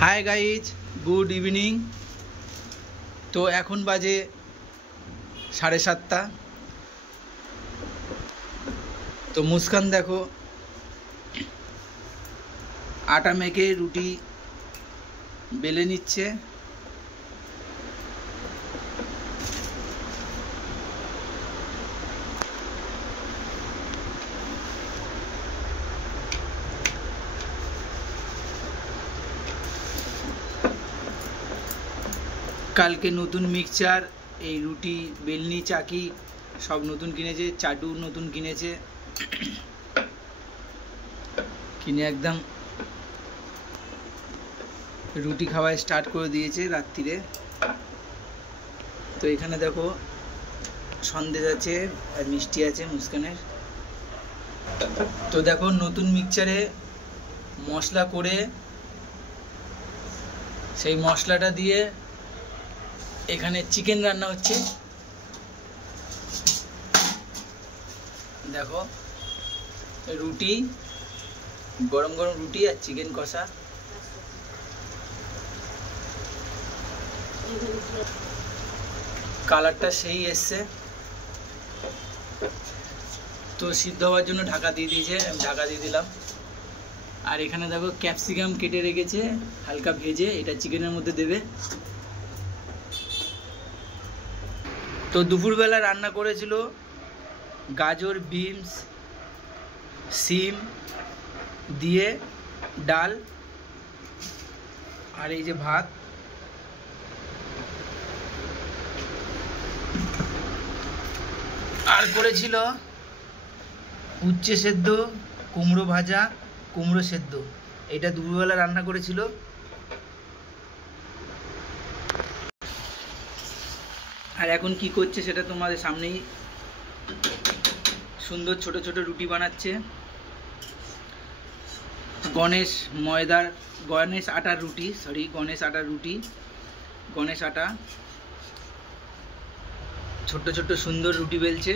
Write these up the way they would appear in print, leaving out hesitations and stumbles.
Hi guys good evening. तो এখন বাজে 7:30। তো মুস্কান দেখো আটা মেখে রুটি বেলে নিচ্ছে। কালকে নতুন মিক্সচার, এই রুটি বেলনি চাকি সব নতুন কিনেছে, চাটু নতুন কিনেছে, কিনে একদম রুটি খাওয়া স্টার্ট করে দিয়েছে রাত্রিরে। তো এখানে দেখো সন্দেশ আছে আর মিষ্টি আছে মুস্কানের। তো দেখো নতুন মিক্সচারে মশলা করে সেই মশলাটা দিয়ে এখানে চিকেন রান্না হচ্ছে। দেখো রুটি, গরম গরম রুটি আর চিকেন কষা। কালারটা সেই এসছে। তো সিদ্ধ হওয়ার জন্য ঢাকা দিয়ে দিয়েছে, আমি ঢাকা দিয়ে দিলাম। আর এখানে দেখো ক্যাপসিকাম কেটে রেখেছে হালকা ভেজে, এটা চিকেনের মধ্যে দেবে। তো দুপুরবেলা রান্না করেছিল গাজর, বিনস, সিম দিয়ে ডাল আর এই যে ভাত। আর করেছিল উচ্ছে সেদ্ধ, কুমড়ো ভাজা, কুমড়ো সেদ্ধ। এটা দুপুরবেলা রান্না করেছিল। আর এখন কি করছে সেটা তোমাদের সামনেই। সুন্দর ছোট ছোট রুটি বানাচ্ছে। গণেশ আটার রুটি, গণেশ আটার রুটি, গণেশ আটা ছোট্ট ছোট্ট সুন্দর রুটি বেলছে।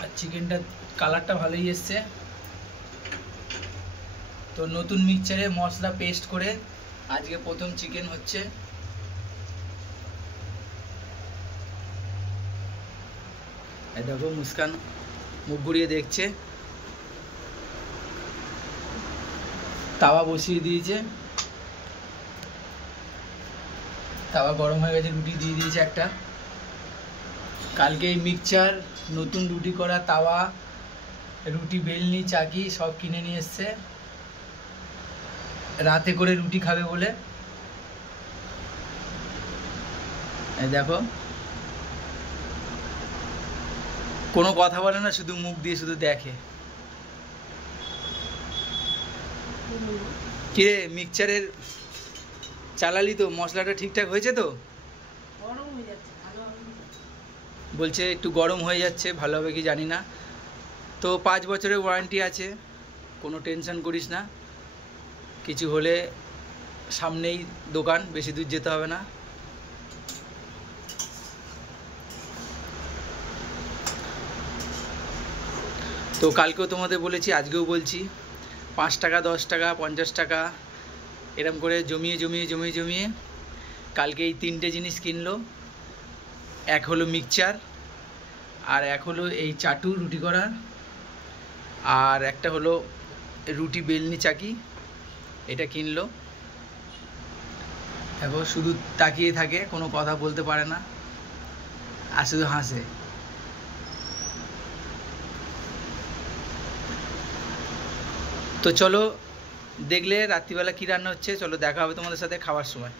আর চিকেনটা কালারটা ভালোই এসছে। তো নতুন মিক্সচারে মশলা পেস্ট করে আজকে প্রথম চিকেন হচ্ছে। দেখো মুস্কান মুখ ঘুরিয়ে দেখছে। তাওয়া বসিয়ে দিয়েছে, তাওয়া গরম হয়ে গেছে, রুটি দিয়ে দিয়েছে একটা। কালকে এই মিক্সচার, নতুন রুটি করা তাওয়া, রুটি বেলনি চাকি সব কিনে নিয়ে এসছে রাতে করে রুটি খাবে বলে। দেখো কোনো কথা বলে না, শুধু মুখ দিয়ে শুধু দেখে। কিরে মিক্সচারের চালালি তো, মশলাটা ঠিকঠাক হয়েছে তো? বলছে একটু গরম হয়ে যাচ্ছে, ভালো হবে কি জানি না। তো 5 বছরের ওয়ারেন্টি আছে, কোনো টেনশন করিস না। কিছু হলে সামনেই দোকান, বেশি দূর যেতে হবে না। তো কালকেও তোমাদের বলেছি, আজকেও বলছি, 5 টাকা, 10 টাকা, 50 টাকা এরম করে জমিয়ে জমিয়ে জমিয়ে জমিয়ে কালকে এই 3টে জিনিস কিনলো। এক হলো মিক্সচার, আর এক হলো এই চাটু রুটি করা, আর একটা হলো রুটি বেলনি চাকি, এটা কিনলো। দেখো শুধু তাকিয়ে থাকে, কোনো কথা বলতে পারে না, আর শুধু হাসে। তো চলো দেখলে রাত্রিবেলা কি রান্না হচ্ছে, চলো দেখা হবে তোমাদের সাথে খাওয়ার সময়।